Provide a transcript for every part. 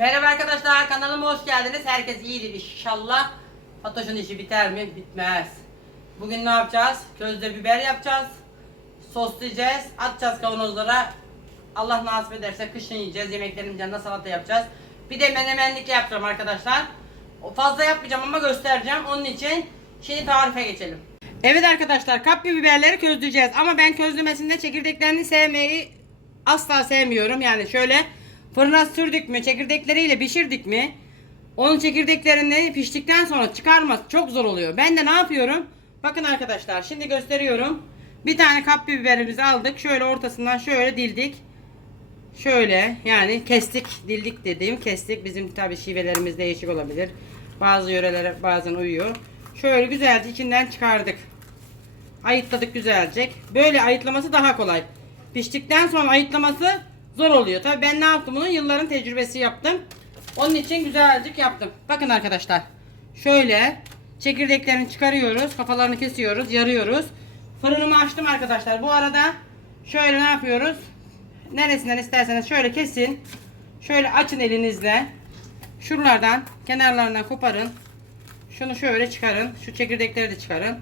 Merhaba arkadaşlar kanalıma hoş geldiniz. Herkes iyidir inşallah. Fatoş'un işi biter mi? Bitmez. Bugün ne yapacağız? Közde biber yapacağız. Soslayacağız. Atacağız kavanozlara. Allah nasip ederse kışın yiyeceğiz. Yemeklerin yanında salata yapacağız. Bir de menemenlik yapacağım arkadaşlar. Fazla yapmayacağım ama göstereceğim. Onun için şimdi tarife geçelim. Evet arkadaşlar kapya biberleri közleyeceğiz. Ama ben közlemesinde çekirdeklerini sevmeyi asla sevmiyorum. Yani şöyle fırına sürdük mü çekirdekleriyle pişirdik mi onun çekirdeklerini piştikten sonra çıkarması çok zor oluyor. Ben de ne yapıyorum? Bakın arkadaşlar şimdi gösteriyorum. Bir tane kapya biberimizi aldık. Şöyle ortasından şöyle dildik. Şöyle yani kestik dildik dediğim kestik. Bizim tabi şivelerimiz değişik olabilir. Bazı yörelere bazen uyuyor. Şöyle güzelce içinden çıkardık. Ayıtladık güzelce. Böyle ayıtlaması daha kolay. Piştikten sonra ayıtlaması zor oluyor. Tabi ben ne yaptım bunu? Yılların tecrübesi yaptım. Onun için güzelcik yaptım. Bakın arkadaşlar. Şöyle çekirdeklerini çıkarıyoruz. Kafalarını kesiyoruz. Yarıyoruz. Fırınımı açtım arkadaşlar. Bu arada şöyle ne yapıyoruz? Neresinden isterseniz şöyle kesin. Şöyle açın elinizle. Şuralardan kenarlarından koparın. Şunu şöyle çıkarın. Şu çekirdekleri de çıkarın.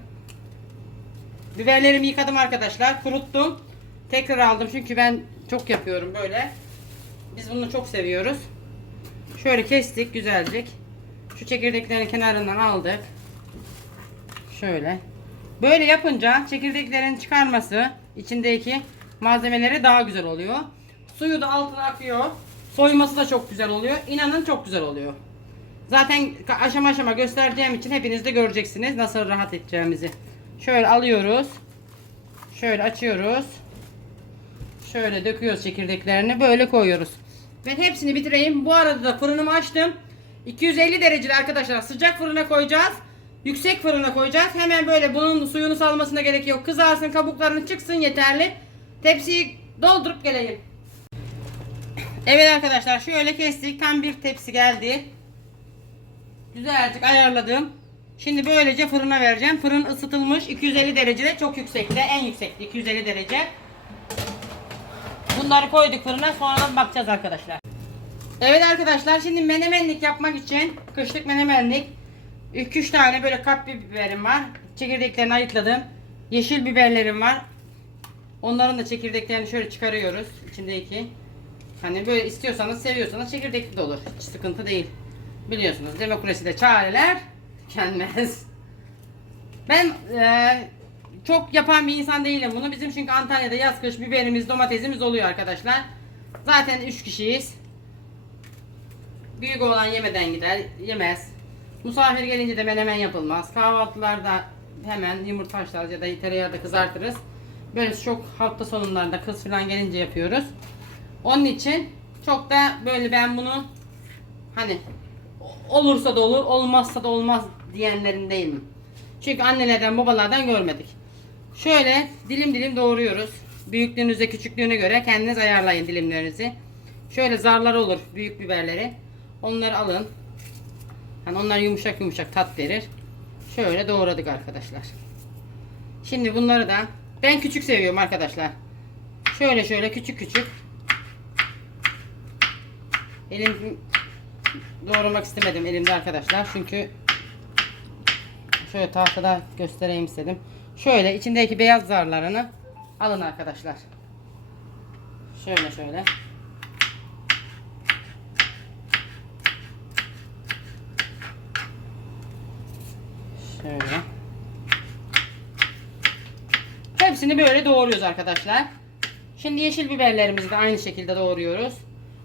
Biberlerimi yıkadım arkadaşlar. Kuruttum. Tekrar aldım çünkü ben çok yapıyorum böyle. Biz bunu çok seviyoruz. Şöyle kestik güzelcik. Şu çekirdeklerin kenarından aldık. Şöyle. Böyle yapınca çekirdeklerin çıkarması içindeki malzemeleri daha güzel oluyor. Suyu da altına akıyor. Soyması da çok güzel oluyor. İnanın çok güzel oluyor. Zaten aşama aşama göstereceğim için hepiniz de göreceksiniz nasıl rahat edeceğimizi. Şöyle alıyoruz. Şöyle açıyoruz. Şöyle döküyoruz çekirdeklerini. Böyle koyuyoruz. Ben hepsini bitireyim. Bu arada da fırınımı açtım. 250 derecede arkadaşlar sıcak fırına koyacağız. Yüksek fırına koyacağız. Hemen böyle bunun suyunu salmasına gerek yok. Kızarsın kabuklarını çıksın yeterli. Tepsiyi doldurup geleyim. Evet arkadaşlar şöyle kestik. Tam bir tepsi geldi. Güzelcik ayarladım. Şimdi böylece fırına vereceğim. Fırın ısıtılmış 250 derecede çok yüksekte. En yüksekte 250 derece. Bunları koyduk fırına sonradan bakacağız arkadaşlar. Evet arkadaşlar şimdi menemenlik yapmak için kışlık menemenlik 2-3 tane böyle kapya biberim var. Çekirdeklerini ayıtladım. Yeşil biberlerim var. Onların da çekirdeklerini şöyle çıkarıyoruz içindeki. Hani böyle istiyorsanız seviyorsanız çekirdekli de olur. Hiç sıkıntı değil. Biliyorsunuz demokraside çareler tükenmez. Ben eee, çok yapan bir insan değilim bunu. Bizim çünkü Antalya'da yaz kış biberimiz, domatesimiz oluyor arkadaşlar. Zaten 3 kişiyiz. Büyük olan yemeden gider, yemez. Misafir gelince de menemen yapılmaz. Kahvaltılarda hemen yumurta haşlarız ya da tereyağı da kızartırız. Böyle çok hafta sonlarında kız falan gelince yapıyoruz. Onun için çok da böyle ben bunu hani olursa da olur, olmazsa da olmaz diyenlerin değilim. Çünkü annelerden, babalardan görmedik. Şöyle dilim dilim doğruyoruz. Büyüklüğünüze, küçüklüğüne göre kendiniz ayarlayın dilimlerinizi. Şöyle zarlar olur, büyük biberleri. Onları alın. Hani onlar yumuşak yumuşak tat verir. Şöyle doğradık arkadaşlar. Şimdi bunları da ben küçük seviyorum arkadaşlar. Şöyle şöyle küçük küçük. Elim doğramak istemedim elimde arkadaşlar. Çünkü şöyle tahtada göstereyim istedim. Şöyle içindeki beyaz zarlarını alın arkadaşlar. Şöyle şöyle. Şöyle. Hepsini böyle doğruyoruz arkadaşlar. Şimdi yeşil biberlerimizi de aynı şekilde doğruyoruz.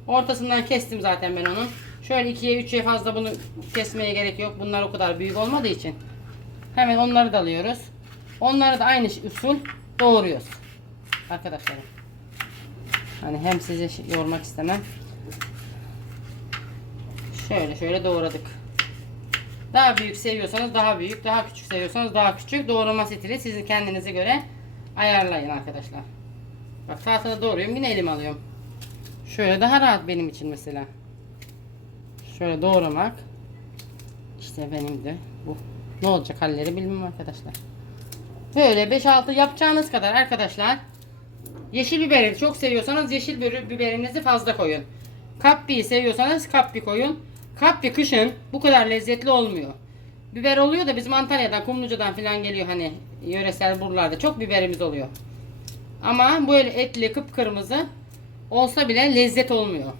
Ortasından kestim zaten ben onu. Şöyle ikiye üçe fazla bunu kesmeye gerek yok. Bunlar o kadar büyük olmadığı için. Hemen onları da alıyoruz. Onları da aynı usul doğruyoruz. Arkadaşlar. Hani hem sizi şey- yormak istemem. Şöyle şöyle doğradık. Daha büyük seviyorsanız daha büyük, daha küçük seviyorsanız daha küçük. Doğrama stili sizin kendinize göre ayarlayın arkadaşlar. Bak tahtada doğruyorum yine elim alıyorum. Şöyle daha rahat benim için mesela. Şöyle doğramak. İşte benim de bu. Ne olacak halleri bilmem arkadaşlar. Böyle 5-6 yapacağınız kadar arkadaşlar. Yeşil biberi çok seviyorsanız yeşil biber- biberinizi fazla koyun. Kappi'yi seviyorsanız kappi koyun. Kappi kışın bu kadar lezzetli olmuyor. Biber oluyor da bizim Antalya'dan, Kumluca'dan falan geliyor hani yöresel buralarda. Çok biberimiz oluyor. Ama böyle etli, kıpkırmızı olsa bile lezzet olmuyor.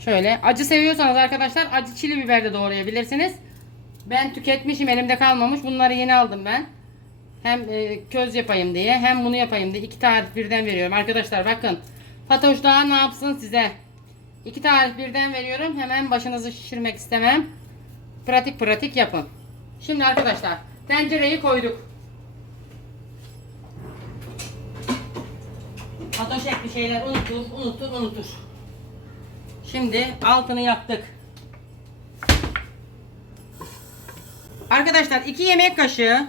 Şöyle acı seviyorsanız arkadaşlar acı çili biber de doğrayabilirsiniz. Ben tüketmişim elimde kalmamış. Bunları yeni aldım ben. Hem e, köz yapayım diye hem bunu yapayım diye iki tarif birden veriyorum. Arkadaşlar bakın. Fatoş daha ne yapsın size? İki tarif birden veriyorum. Hemen başınızı şişirmek istemem. Pratik pratik yapın. Şimdi arkadaşlar tencereyi koyduk. Fatoş hep bir şeyler unutur, unutur, unutur. Şimdi altını yaktık. Arkadaşlar 2 yemek kaşığı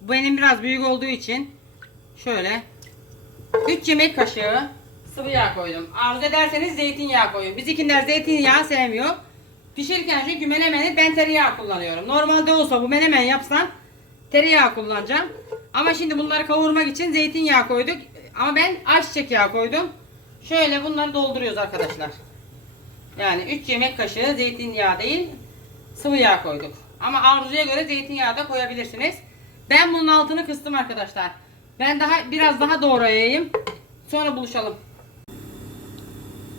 benim biraz büyük olduğu için şöyle 3 yemek kaşığı sıvı yağ koydum. Arzu ederseniz zeytinyağı koyun. Bizimkiler zeytinyağı sevmiyor. Pişirirken çünkü menemeni ben tereyağı kullanıyorum. Normalde olsa bu menemen yapsam tereyağı kullanacağım. Ama şimdi bunları kavurmak için zeytinyağı koyduk. Ama ben ayçiçek yağı koydum. Şöyle bunları dolduruyoruz arkadaşlar. Yani 3 yemek kaşığı zeytinyağı değil sıvı yağ koyduk. Ama arzuya göre zeytinyağı da koyabilirsiniz. Ben bunun altını kıstım arkadaşlar. Ben daha biraz daha doğrayayım. Sonra buluşalım.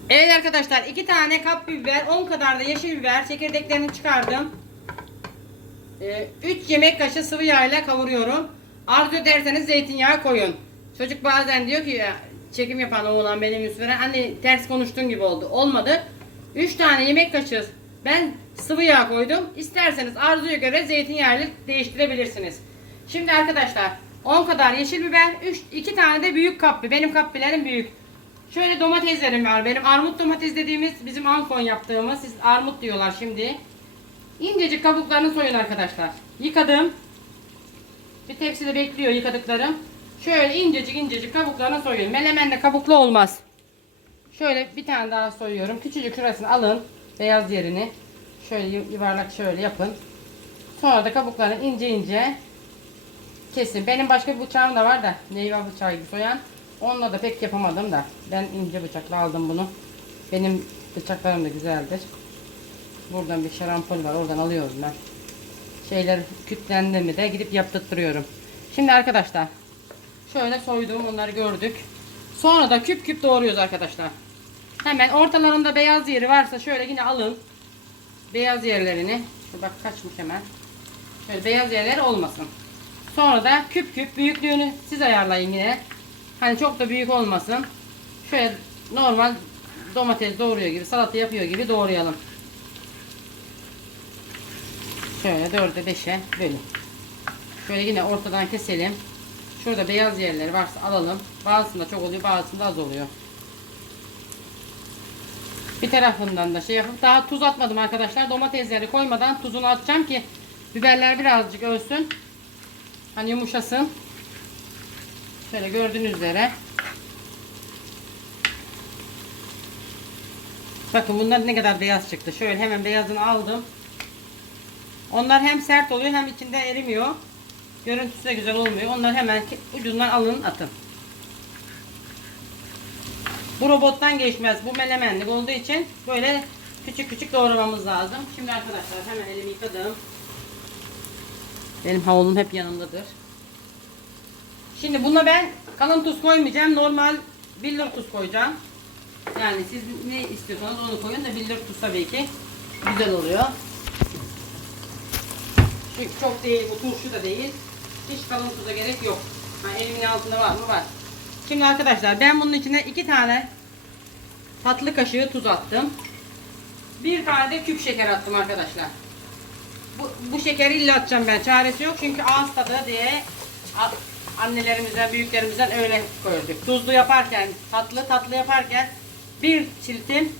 Evet arkadaşlar 2 tane kap biber 10 kadar da yeşil biber çekirdeklerini çıkardım. 3 yemek kaşığı sıvı yağ ile kavuruyorum. Arzu ederseniz zeytinyağı koyun. Çocuk bazen diyor ki ya, çekim yapan oğlan benim üstüne anne ters konuştuğun gibi oldu. Olmadı. 3 tane yemek kaşığı ben sıvı yağ koydum. İsterseniz arzuya göre zeytinyağı ile değiştirebilirsiniz. Şimdi arkadaşlar 10 kadar yeşil biber, 3 2 tane de büyük kaplı. Benim kapbilerim büyük. Şöyle domateslerim var. Benim armut domates dediğimiz bizim ankon yaptığımız. Siz armut diyorlar şimdi. İncecik kabuklarını soyun arkadaşlar. Yıkadım. Bir tepside bekliyor yıkadıklarım. Şöyle incecik incecik kabuklarını soyun. Menemen de kabuklu olmaz. Şöyle bir tane daha soyuyorum. Küçücük şurasını alın. Beyaz yerini. Şöyle yuvarlak şöyle yapın. Sonra da kabuklarını ince ince kesin. Benim başka bir bıçağım da var da meyve bıçağı gibi soyan. Onunla da pek yapamadım da. Ben ince bıçakla aldım bunu. Benim bıçaklarım da güzeldir. Buradan bir şarampol var. Oradan alıyorum ben. Şeyler kütlendi mi de gidip yaptırtırıyorum. Şimdi arkadaşlar şöyle soydum onları gördük. Sonra da küp küp doğruyoruz arkadaşlar. Hemen ortalarında beyaz yeri varsa şöyle yine alın. Beyaz yerlerini. Şu bak kaçmış hemen. Şöyle beyaz yerleri olmasın. Sonra da küp küp büyüklüğünü siz ayarlayın yine. Hani çok da büyük olmasın. Şöyle normal domates doğruyor gibi salata yapıyor gibi doğrayalım. Şöyle dörde beşe bölün. Şöyle yine ortadan keselim. Şurada beyaz yerleri varsa alalım. Bazısında çok oluyor bazısında az oluyor. Bir tarafından da şey yapıp daha tuz atmadım arkadaşlar. Domatesleri koymadan tuzunu atacağım ki biberler birazcık ölsün. Hani yumuşasın. Şöyle gördüğünüz üzere. Bakın bunlar ne kadar beyaz çıktı. Şöyle hemen beyazını aldım. Onlar hem sert oluyor hem içinde erimiyor. Görüntüsü de güzel olmuyor. Onları hemen ucundan alın atın. Bu robottan geçmez. Bu melemenlik olduğu için böyle küçük küçük doğramamız lazım. Şimdi arkadaşlar hemen elimi yıkadım. Benim havlum hep yanımdadır. Şimdi buna ben kalın tuz koymayacağım. Normal billur tuz koyacağım. Yani siz ne istiyorsanız onu koyun da billur tuz tabii ki güzel oluyor. Çünkü çok değil, bu turşu da değil. Hiç kalın tuza gerek yok. Ha, elimin altında var mı? Var. Şimdi arkadaşlar ben bunun içine iki tane tatlı kaşığı tuz attım. Bir tane de küp şeker attım arkadaşlar. Bu, bu şekeri illa atacağım ben. Çaresi yok çünkü ağız tadı diye annelerimizden, büyüklerimizden öyle gördük. Tuzlu yaparken, tatlı tatlı yaparken bir çiltim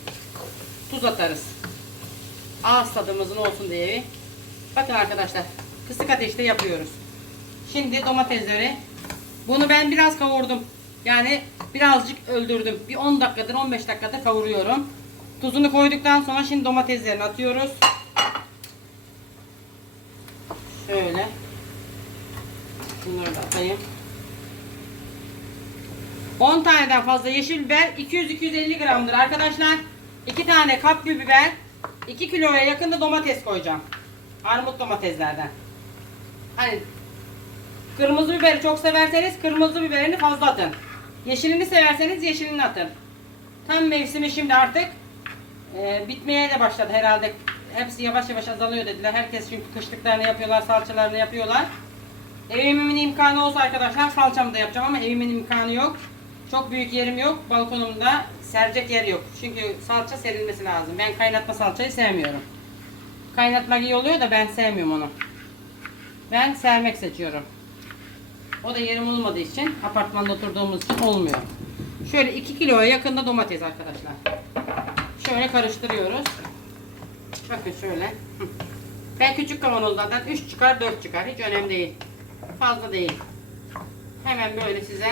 tuz atarız. Ağız tadımızın olsun diye. Bakın arkadaşlar kısık ateşte yapıyoruz. Şimdi domatesleri bunu ben biraz kavurdum. Yani birazcık öldürdüm. Bir 10 dakikadır 15 dakikadır kavuruyorum. Tuzunu koyduktan sonra şimdi domateslerini atıyoruz. Şöyle. Bunları da atayım. 10 taneden fazla yeşil biber 200-250 gramdır arkadaşlar. 2 tane kapya biber 2 kiloya yakında domates koyacağım. Armut domateslerden. Hani kırmızı biberi çok severseniz kırmızı biberini fazla atın. Yeşilini severseniz yeşilini atın. Tam mevsimi şimdi artık e, bitmeye de başladı herhalde. Hepsi yavaş yavaş azalıyor dediler. Herkes çünkü kışlıklarını yapıyorlar, salçalarını yapıyorlar. Evimin imkanı olsa arkadaşlar salçamı da yapacağım ama evimin imkanı yok. Çok büyük yerim yok. Balkonumda serecek yer yok. Çünkü salça serilmesi lazım. Ben kaynatma salçayı sevmiyorum. Kaynatmak iyi oluyor da ben sevmiyorum onu. Ben sermek seçiyorum. O da yerim olmadığı için apartmanda oturduğumuz için olmuyor. Şöyle 2 kiloya yakında domates arkadaşlar. Şöyle karıştırıyoruz. Bakın şöyle. Ben küçük kavanozlardan 3 çıkar 4 çıkar. Hiç önemli değil. Fazla değil. Hemen böyle size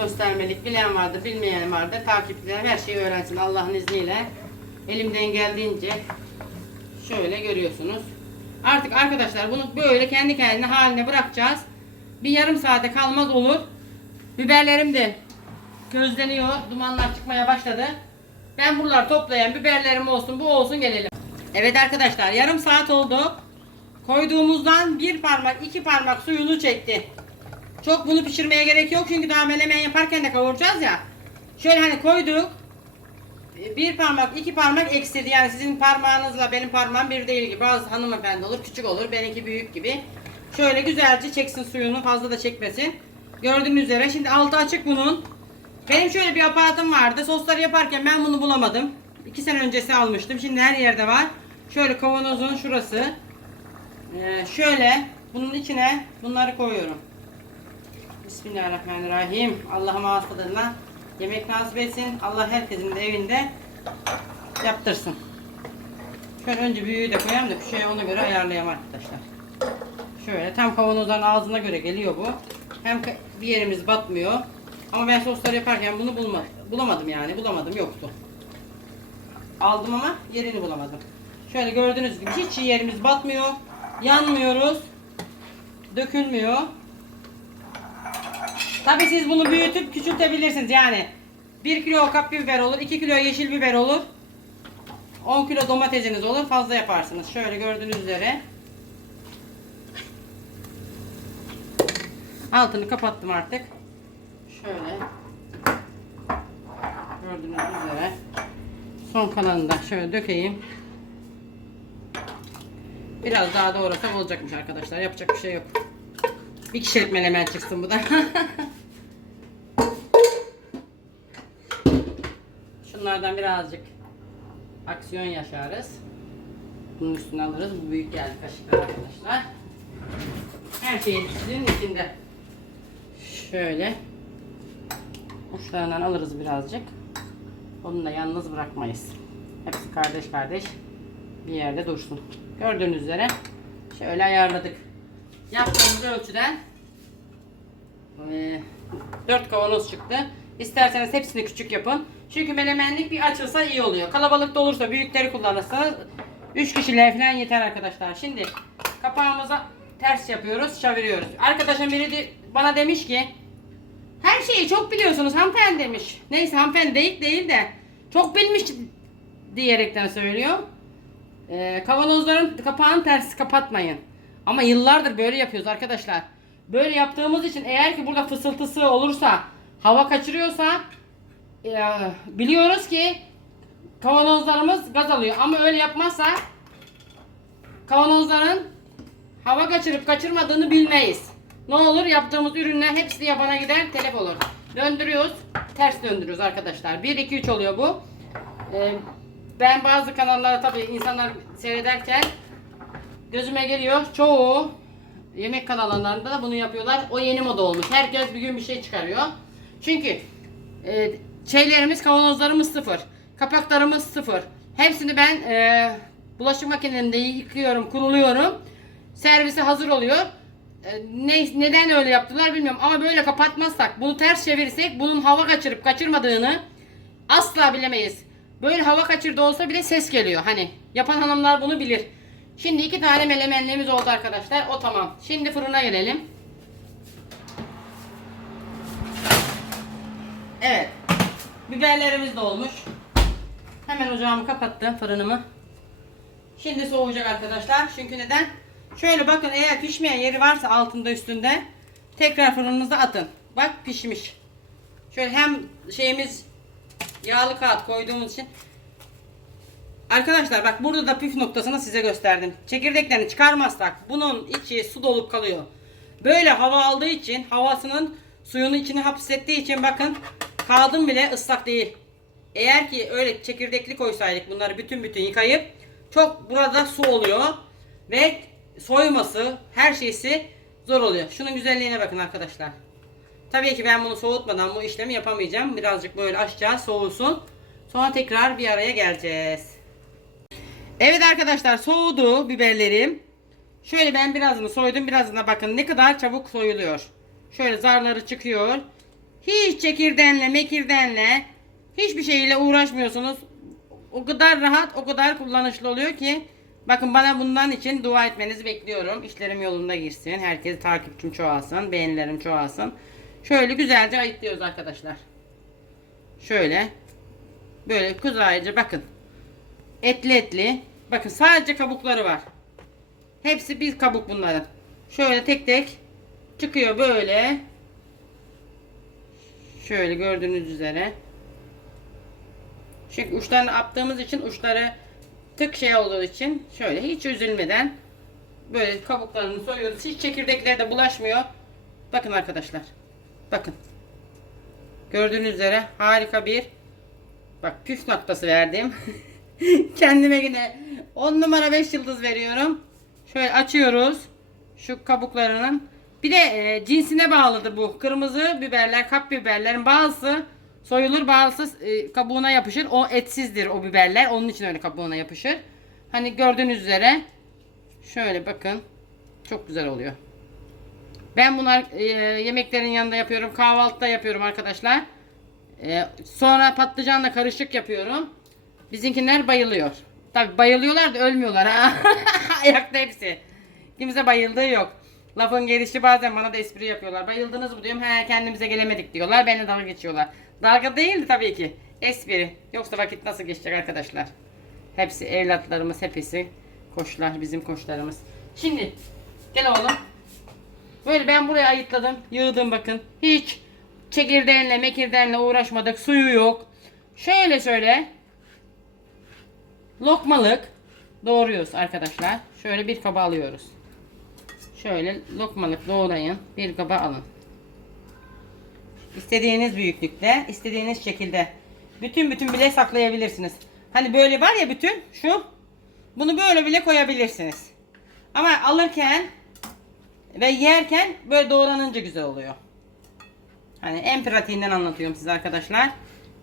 göstermelik bilen vardır, bilmeyen vardır. Takipçilerim her şeyi öğrensin Allah'ın izniyle. Elimden geldiğince şöyle görüyorsunuz. Artık arkadaşlar bunu böyle kendi kendine haline bırakacağız. Bir yarım saate kalmaz olur. Biberlerim de közleniyor. Dumanlar çıkmaya başladı. Ben buralar toplayan biberlerim olsun bu olsun gelelim. Evet arkadaşlar yarım saat oldu. Koyduğumuzdan bir parmak iki parmak suyunu çekti. Çok bunu pişirmeye gerek yok çünkü daha menemen yaparken de kavuracağız ya. Şöyle hani koyduk. Bir parmak iki parmak eksildi yani sizin parmağınızla benim parmağım bir değil gibi. Bazı hanımefendi olur küçük olur benimki büyük gibi. Şöyle güzelce çeksin suyunu fazla da çekmesin. Gördüğünüz üzere şimdi altı açık bunun. Benim şöyle bir aparatım vardı. Sosları yaparken ben bunu bulamadım. İki sene öncesi almıştım. Şimdi her yerde var. Şöyle kavanozun şurası. Ee, şöyle bunun içine bunları koyuyorum. Bismillahirrahmanirrahim. Allah'ım ağız tadına yemek nasip etsin. Allah herkesin de evinde yaptırsın. Şöyle önce büyüğü de koyayım da şeye ona göre ayarlayayım arkadaşlar. Şöyle tam kavanozların ağzına göre geliyor bu. Hem bir yerimiz batmıyor. Ama ben sosları yaparken bunu bulma, bulamadım yani. Bulamadım yoktu. Aldım ama yerini bulamadım. Şöyle gördüğünüz gibi hiç yerimiz batmıyor. Yanmıyoruz. Dökülmüyor. Tabi siz bunu büyütüp küçültebilirsiniz. Yani 1 kilo kapya biber olur, 2 kilo yeşil biber olur. 10 kilo domatesiniz olur. Fazla yaparsınız. Şöyle gördüğünüz üzere. Altını kapattım artık. Şöyle. Gördüğünüz üzere. Son kalanını da şöyle dökeyim. Biraz daha doğrasa olacakmış arkadaşlar. Yapacak bir şey yok. Bir kişilik menemen çıksın bu da. Şunlardan birazcık aksiyon yaşarız. Bunun üstüne alırız. Bu büyük geldi kaşıklar arkadaşlar. Her şeyin sizin içinde. Şöyle. Uçlarından alırız birazcık. Onu da yalnız bırakmayız. Hepsi kardeş kardeş bir yerde dursun. Gördüğünüz üzere şöyle ayarladık. Yaptığımız ölçüden 4 kavanoz çıktı. İsterseniz hepsini küçük yapın. Çünkü menemenlik bir açılsa iyi oluyor. Kalabalık da olursa büyükleri kullanırsanız 3 kişiliğe falan yeter arkadaşlar. Şimdi kapağımıza ters yapıyoruz, çeviriyoruz. Arkadaşım biri de bana demiş ki her şeyi çok biliyorsunuz hanımefendi demiş. Neyse hanımefendi değil değil de çok bilmiş diyerekten söylüyor. Ee, kavanozların kapağını ters kapatmayın. Ama yıllardır böyle yapıyoruz arkadaşlar. Böyle yaptığımız için eğer ki burada fısıltısı olursa, hava kaçırıyorsa e, biliyoruz ki kavanozlarımız gaz alıyor. Ama öyle yapmazsa kavanozların hava kaçırıp kaçırmadığını bilmeyiz. Ne olur yaptığımız ürünler hepsi yabana gider, telef olur. Döndürüyoruz, ters döndürüyoruz arkadaşlar. 1 2 3 oluyor bu. Ee, ben bazı kanallara tabii insanlar seyrederken gözüme geliyor. Çoğu yemek kanallarında da bunu yapıyorlar. O yeni moda olmuş. Herkes bir gün bir şey çıkarıyor. Çünkü e, şeylerimiz, kavanozlarımız sıfır. Kapaklarımız sıfır. Hepsini ben e, bulaşık makinemde yıkıyorum, kuruluyorum. Servise hazır oluyor. E, ne, neden öyle yaptılar bilmiyorum ama böyle kapatmazsak, bunu ters çevirirsek bunun hava kaçırıp kaçırmadığını asla bilemeyiz. Böyle hava kaçırdı olsa bile ses geliyor. Hani yapan hanımlar bunu bilir. Şimdi iki tane melemenliğimiz oldu arkadaşlar. O tamam. Şimdi fırına gelelim. Evet. Biberlerimiz de olmuş. Hemen ocağımı kapattım fırınımı. Şimdi soğuyacak arkadaşlar. Çünkü neden? Şöyle bakın eğer pişmeyen yeri varsa altında üstünde tekrar fırınınıza atın. Bak pişmiş. Şöyle hem şeyimiz yağlı kağıt koyduğumuz için Arkadaşlar bak burada da püf noktasını size gösterdim. Çekirdeklerini çıkarmazsak bunun içi su dolup kalıyor. Böyle hava aldığı için havasının suyunu içine hapsettiği için bakın kağıdın bile ıslak değil. Eğer ki öyle çekirdekli koysaydık bunları bütün bütün yıkayıp çok burada su oluyor ve soyması her şeysi zor oluyor. Şunun güzelliğine bakın arkadaşlar. Tabii ki ben bunu soğutmadan bu işlemi yapamayacağım. Birazcık böyle açacağız soğusun. Sonra tekrar bir araya geleceğiz. Evet arkadaşlar soğudu biberlerim. Şöyle ben birazını soydum. Birazına bakın ne kadar çabuk soyuluyor. Şöyle zarları çıkıyor. Hiç çekirdenle mekirdenle hiçbir şeyle uğraşmıyorsunuz. O kadar rahat o kadar kullanışlı oluyor ki. Bakın bana bundan için dua etmenizi bekliyorum. İşlerim yolunda girsin. Herkes takipçim çoğalsın. Beğenilerim çoğalsın. Şöyle güzelce ayıtlıyoruz arkadaşlar. Şöyle. Böyle kuzayıcı bakın. Etli etli. Bakın sadece kabukları var. Hepsi bir kabuk bunların. Şöyle tek tek çıkıyor böyle. Şöyle gördüğünüz üzere. Çünkü uçlarını attığımız için uçları tık şey olduğu için şöyle hiç üzülmeden böyle kabuklarını soyuyoruz. Hiç çekirdekleri de bulaşmıyor. Bakın arkadaşlar. Bakın. Gördüğünüz üzere harika bir bak püf noktası verdim. Kendime yine 10 numara 5 yıldız veriyorum. Şöyle açıyoruz. Şu kabuklarının. Bir de e, cinsine bağlıdır bu. Kırmızı biberler, kap biberlerin bazısı soyulur, bazısı e, kabuğuna yapışır. O etsizdir o biberler. Onun için öyle kabuğuna yapışır. Hani gördüğünüz üzere şöyle bakın. Çok güzel oluyor. Ben bunlar e, yemeklerin yanında yapıyorum. Kahvaltıda yapıyorum arkadaşlar. E, sonra patlıcanla karışık yapıyorum. Bizimkiler bayılıyor. Tabi bayılıyorlar da ölmüyorlar ha. Ayakta hepsi. Kimse bayıldığı yok. Lafın gelişi bazen bana da espri yapıyorlar. Bayıldınız mı diyorum. He kendimize gelemedik diyorlar. Benimle dalga geçiyorlar. Dalga değildi tabii ki. Espri. Yoksa vakit nasıl geçecek arkadaşlar? Hepsi evlatlarımız hepsi. Koçlar bizim koçlarımız. Şimdi gel oğlum. Böyle ben buraya ayıtladım. Yığdım bakın. Hiç çekirdeğinle mekirdeğinle uğraşmadık. Suyu yok. Şöyle şöyle lokmalık doğruyoruz arkadaşlar. Şöyle bir kaba alıyoruz. Şöyle lokmalık doğrayın. Bir kaba alın. İstediğiniz büyüklükte, istediğiniz şekilde. Bütün bütün bile saklayabilirsiniz. Hani böyle var ya bütün şu. Bunu böyle bile koyabilirsiniz. Ama alırken ve yerken böyle doğranınca güzel oluyor. Hani en pratiğinden anlatıyorum size arkadaşlar.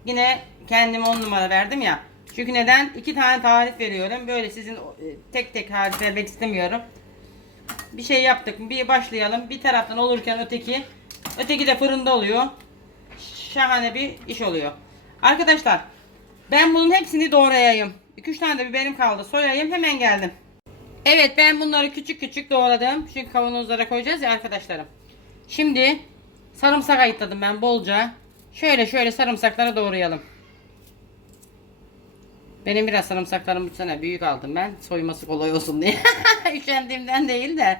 Yine kendime 10 numara verdim ya. Çünkü neden? İki tane tarif veriyorum. Böyle sizin e, tek tek tarif vermek istemiyorum. Bir şey yaptık mı bir başlayalım. Bir taraftan olurken öteki. Öteki de fırında oluyor. Şahane bir iş oluyor. Arkadaşlar ben bunun hepsini doğrayayım. 2-3 tane de biberim kaldı. Soyayım hemen geldim. Evet ben bunları küçük küçük doğradım. Çünkü kavanozlara koyacağız ya arkadaşlarım. Şimdi sarımsak ayıtladım ben bolca. Şöyle şöyle sarımsakları doğrayalım. Benim biraz sarımsaklarım bu sene büyük aldım ben. Soyması kolay olsun diye. Üşendiğimden değil de.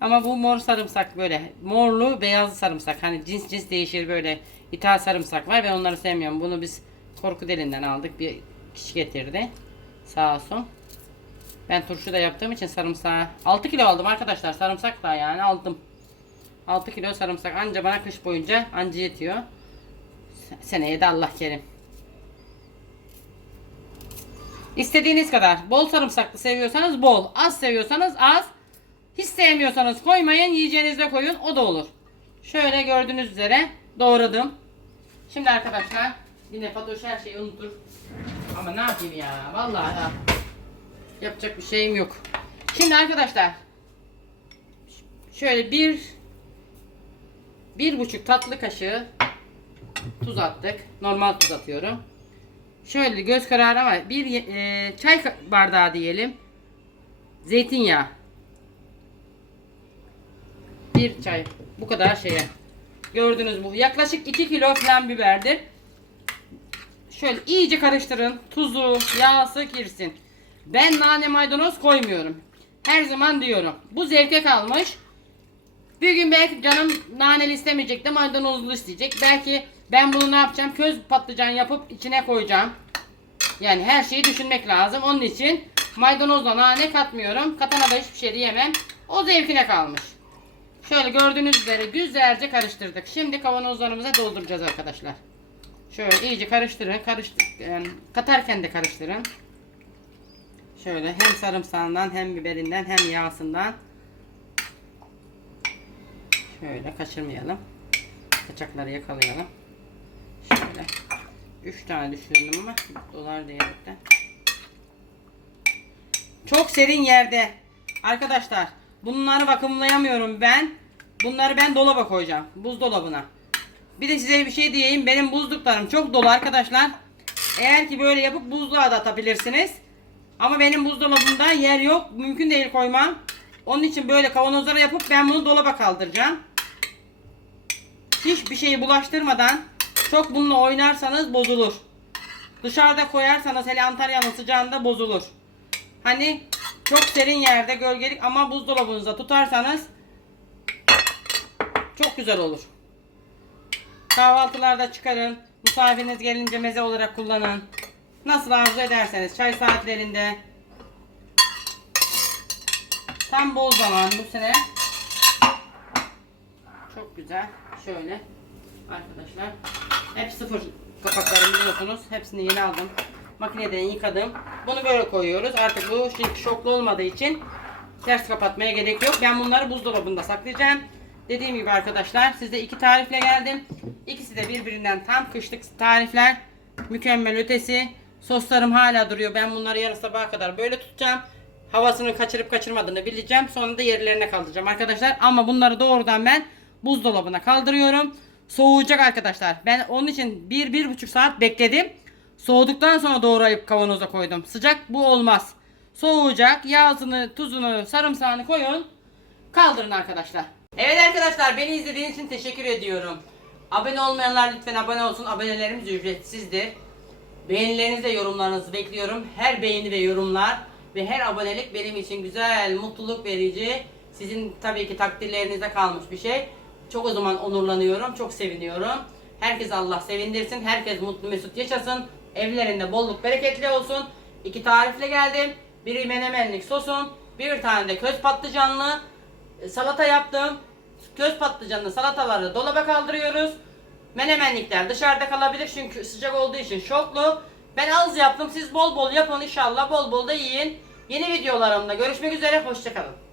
Ama bu mor sarımsak böyle. Morlu beyaz sarımsak. Hani cins cins değişir böyle. İthal sarımsak var. Ben onları sevmiyorum. Bunu biz korku delinden aldık. Bir kişi getirdi. Sağ olsun. Ben turşu da yaptığım için sarımsağı 6 kilo aldım arkadaşlar. Sarımsak da yani aldım. 6 kilo sarımsak anca bana kış boyunca anca yetiyor. Seneye de Allah kerim. İstediğiniz kadar. Bol sarımsaklı seviyorsanız bol. Az seviyorsanız az. Hiç sevmiyorsanız koymayın. Yiyeceğinizde koyun. O da olur. Şöyle gördüğünüz üzere doğradım. Şimdi arkadaşlar yine Fatoş her şeyi unutur. Ama ne yapayım ya. Vallahi ya. Yapacak bir şeyim yok. Şimdi arkadaşlar şöyle bir bir buçuk tatlı kaşığı tuz attık. Normal tuz atıyorum. Şöyle göz kararı ama bir e, çay bardağı diyelim. Zeytinyağı. Bir çay. Bu kadar şeye. Gördünüz bu. Yaklaşık 2 kilo falan biberdir. Şöyle iyice karıştırın. Tuzu, yağsı girsin. Ben nane maydanoz koymuyorum. Her zaman diyorum. Bu zevke kalmış. Bir gün belki canım naneli istemeyecek de maydanozlu isteyecek. Belki ben bunu ne yapacağım? Köz patlıcan yapıp içine koyacağım. Yani her şeyi düşünmek lazım. Onun için maydanozla nane katmıyorum. Katana da hiçbir şey diyemem. O zevkine kalmış. Şöyle gördüğünüz üzere güzelce karıştırdık. Şimdi kavanozlarımıza dolduracağız arkadaşlar. Şöyle iyice karıştırın. Karıştır, katarken de karıştırın. Şöyle hem sarımsağından hem biberinden hem yağsından. Şöyle kaçırmayalım. Kaçakları yakalayalım. Şöyle. 3 tane düşürdüm ama dolar diyerekten. Çok serin yerde. Arkadaşlar bunları vakumlayamıyorum ben. Bunları ben dolaba koyacağım. Buzdolabına. Bir de size bir şey diyeyim. Benim buzluklarım çok dolu arkadaşlar. Eğer ki böyle yapıp buzluğa da atabilirsiniz. Ama benim buzdolabımda yer yok. Mümkün değil koymam. Onun için böyle kavanozlara yapıp ben bunu dolaba kaldıracağım. Hiçbir şeyi bulaştırmadan çok bununla oynarsanız bozulur. Dışarıda koyarsanız hele Antalya'nın sıcağında bozulur. Hani çok serin yerde gölgelik ama buzdolabınızda tutarsanız çok güzel olur. Kahvaltılarda çıkarın. Misafiriniz gelince meze olarak kullanın. Nasıl arzu ederseniz çay saatlerinde. Tam bol zaman bu sene. Çok güzel. Şöyle arkadaşlar. Hep sıfır kapaklarım biliyorsunuz. Hepsini yeni aldım. Makineden yıkadım. Bunu böyle koyuyoruz. Artık bu şimdi şoklu olmadığı için ters kapatmaya gerek yok. Ben bunları buzdolabında saklayacağım. Dediğim gibi arkadaşlar size iki tarifle geldim. İkisi de birbirinden tam kışlık tarifler. Mükemmel ötesi. Soslarım hala duruyor. Ben bunları yarın sabaha kadar böyle tutacağım. Havasını kaçırıp kaçırmadığını bileceğim. Sonra da yerlerine kaldıracağım arkadaşlar. Ama bunları doğrudan ben buzdolabına kaldırıyorum. Soğuyacak arkadaşlar. Ben onun için 1-1,5 saat bekledim. Soğuduktan sonra doğrayıp kavanoza koydum. Sıcak bu olmaz. Soğuyacak. Yağsını, tuzunu, sarımsağını koyun. Kaldırın arkadaşlar. Evet arkadaşlar beni izlediğiniz için teşekkür ediyorum. Abone olmayanlar lütfen abone olsun. Abonelerimiz ücretsizdir. Beğenilerinizi yorumlarınızı bekliyorum. Her beğeni ve yorumlar ve her abonelik benim için güzel, mutluluk verici. Sizin tabii ki takdirlerinize kalmış bir şey. Çok o zaman onurlanıyorum, çok seviniyorum. Herkes Allah sevindirsin, herkes mutlu mesut yaşasın. Evlerinde bolluk bereketli olsun. İki tarifle geldim. Biri menemenlik sosun, bir tane de köz patlıcanlı e, salata yaptım. Köz patlıcanlı salataları dolaba kaldırıyoruz. Menemenlikler dışarıda kalabilir çünkü sıcak olduğu için şoklu. Ben az yaptım. Siz bol bol yapın inşallah. Bol bol da yiyin. Yeni videolarımda görüşmek üzere. Hoşçakalın.